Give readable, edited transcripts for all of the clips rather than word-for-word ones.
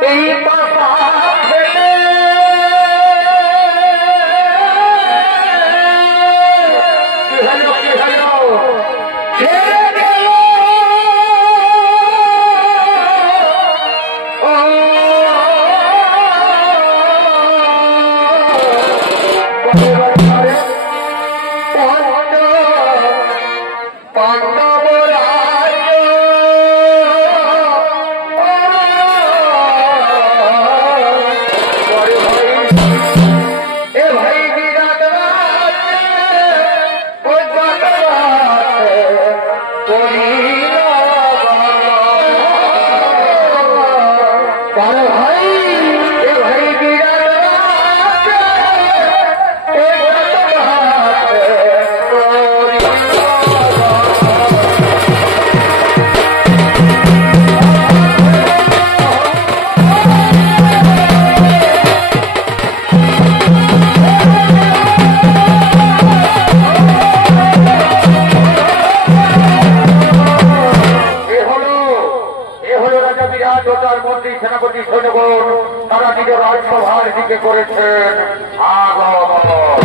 এই পাতা ফেলে কি হলো ছেড়ে গেল সেনাপতি সৈন্যগণ তারা নিজের রাজসভার দিকে করেছেন আগমন।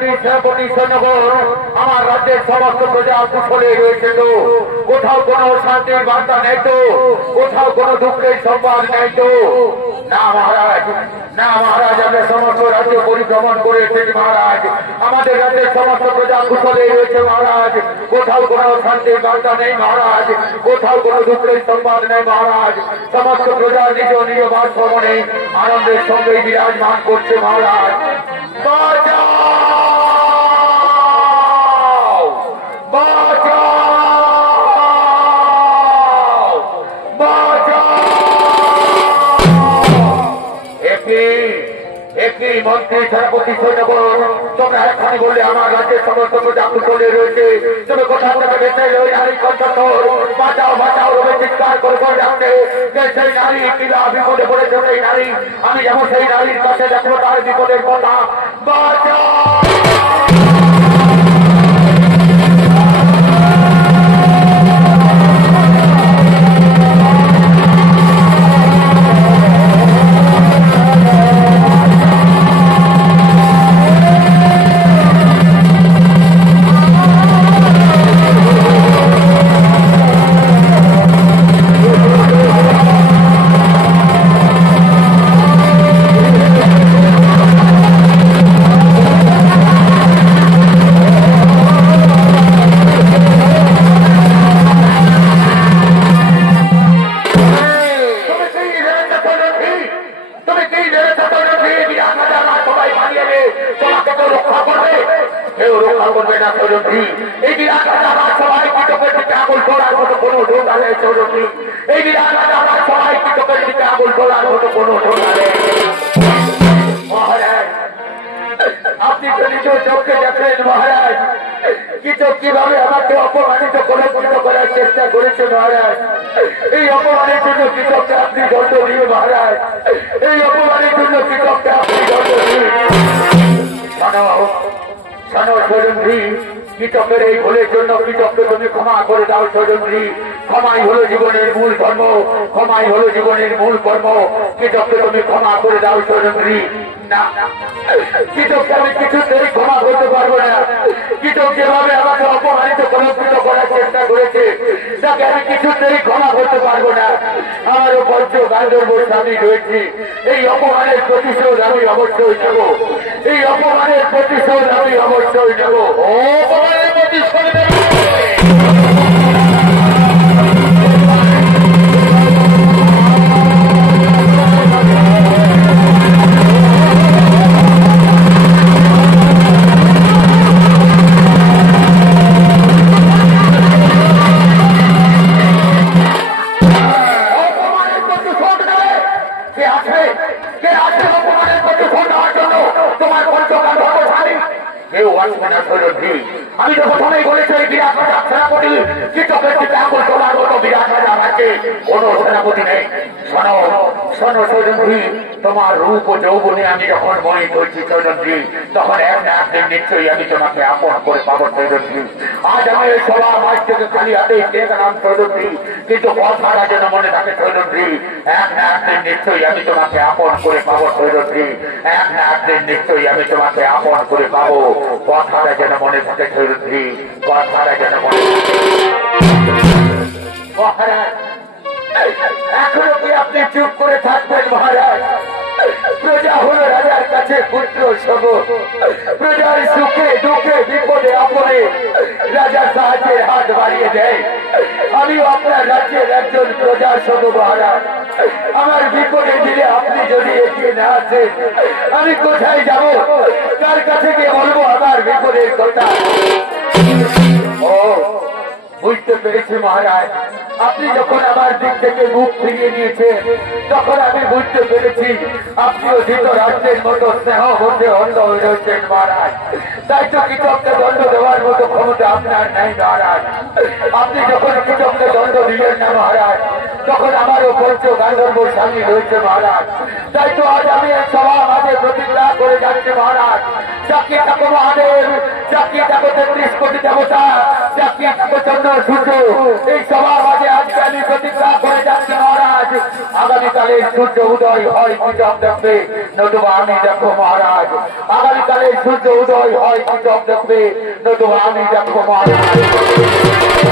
মন্ত্রী সেনাপতি সৈন্যগণ আমার রাজ্যের সমস্ত প্রজা কুশলে রয়েছে তো? কোথাও কোনো শান্তির বার্তা নেই তো? কোথাও কোনো দুঃখের সংবাদ নেই তো? না মহারাজ, না মহারাজ, আমরা সমস্ত রাজ্য পরিভ্রমণ করে এসেছি মহারাজ। আমাদের রাজ্যের সমস্ত প্রজা কুশলে রয়েছে মহারাজ। কোথাও কোনো শান্তির বার্তা নেই মহারাজ, কোথাও কোনো দুঃখের সংবাদ নেই মহারাজ। সমস্ত প্রজা নিজ নিজ বাসভবনে আনন্দের সঙ্গে বিরাজমান করছে মহারাজ। বাঁচাও, বাঁচাও, বাঁচাও। একই মন্ত্রী সেনাপতি সৈন্যগণ, তোমরা এখানে বললে আমার রাজ্যের সমস্ত প্রজা কুশলে রয়েছে। তুমি কোথা থেকে বেঁচে ওই নারী কণ্ঠস্বর বাঁচাও বাঁচাও রবে চিৎকার করে করে ডাকতে যে সেই নারী কিলা বিপদে পড়েছে সেই নারী। আমি যেমন সেই নারীর কাছে দেখবো তার বিপদের কথা। বাঁচাও। আপনি তো নিজ চোখে দেখলেন মহারাজ কৃষক কিভাবে আমাকে অপমানিত কলঙ্কিত করার চেষ্টা করেছে মহারাজ। এই অপমানের জন্য কৃষককে আপনি দণ্ড দিয়ে মহারাজ, এই অপমানের জন্য কৃষককে আপনি দণ্ড দিয়ে। শোনো সৈরন্দ্রী, কৃষকের এই ভুলের জন্য কৃষককে তুমি ক্ষমা করে দাও সৈরন্দ্রী। ক্ষমাই হলো জীবনের মূল ধর্ম, ক্ষমাই হলো জীবনের মূল কর্ম। কৃষককে তুমি ক্ষমা করে দাও সৈরন্দ্রী। না, কৃষককে আমি কিছুতেই ক্ষমা করতে পারবো না। কৃষক যেভাবে আমাকে অপমানিত কলঙ্কিত করার চেষ্টা করেছে তাকে আমি কিছুতেই ক্ষমা করতে পারবো না। আমারও পঞ্চ গান্ধর্ব স্বামী রয়েছে, এই অপমানের প্রতিশোধ আমি অবশ্যই নেব, এই অপমানের প্রতিশোধ আমি অবশ্যই নেব। অপমানের প্রতিশোধ নেব। আমি তো প্রথমেই বলেছি বিরাট রাজা সেনাপতি কৃষকের দিকে আঙুল তোলার মতো বিরাট রাজা রাজ্যে কোন সেনাপতি নেই। শোনো শোনো সৈরন্দ্রী, তোমার রূপ ও যৌবনে আমি যখন মনে করছি সৈরন্দ্রী, তখন এক না একদিন নিশ্চয়ই আমি তোমাকে আপন করে পাবো সৈরন্দ্রী। আজ আমি এই সভা মাস থেকে খালি হাতে দেখলাম সৈরন্দ্রী, কিন্তু কথাটা যেন মনে থাকে সৈরন্দ্রী, এক না একদিন নিশ্চয়ই আমি তোমাকে আপন করে পাবো সৈরন্দ্রী, এক না একদিন নিশ্চয়ই আমি তোমাকে আপন করে পাবো। কথাটা যেন মনে থাকে সৈরন্দ্রী, কথাটা যেন মনে থাকে। মহারাজ, এখনো কি আপনি চুপ করে থাকবেন মহারাজ? প্রজা হলো রাজার কাছে পুত্র সব, প্রজার সুখে দুঃখে বিপদে আপদে রাজার সাহায্যের হাত বাড়িয়ে দেয়। আমিও আপনার রাজ্যের একজন প্রজা সব মহারাজ। আমার বিপদে দিলে আপনি যদি এগিয়ে না আসেন আমি কোথায় যাব? তার কাছে গিয়ে বলবো আমার বিপদের কথা? ও বুঝতে পেরেছি মহারাজ, আপনি যখন আমার দিক থেকে মুখ ফিরিয়ে নিয়েছেন তখন আমি বুঝতে পেরেছি আপনিও ধৃতরাষ্ট্রের মতো স্নেহ হতে অন্ধ হয়ে রয়েছেন মহারাজ। তাই তো কৃষককে দণ্ড দেওয়ার মতো ক্ষমতা আপনার নেই মহারাজ। আপনি যখন কৃষককে দণ্ড দিলেন না মহারাজ, তখন আমারও পঞ্চ গান্ধর্ব স্বামী রয়েছে মহারাজ। তাই তো আজ আমি এই সভা মাঝে প্রতিজ্ঞা করে যাচ্ছি মহারাজ, চাকিয়ে থাকো মহাদেব, চাকিয়ে থাকো 33 কোটি দেবতা, চাকিয়ে থাকো চন্দ্র সূর্য, এই সভা মাঝে আজকে আমি প্রতিজ্ঞা করে যাচ্ছি মহারাজ, আগামীকালে সূর্য উদয় হয় কিতাব দেখবে, নতুবা আমি দেখো মহারাজ। আগামীকালে সূর্য উদয় হয় কিতাব দেখবে, নতুবা আমি দেখো মহারাজ।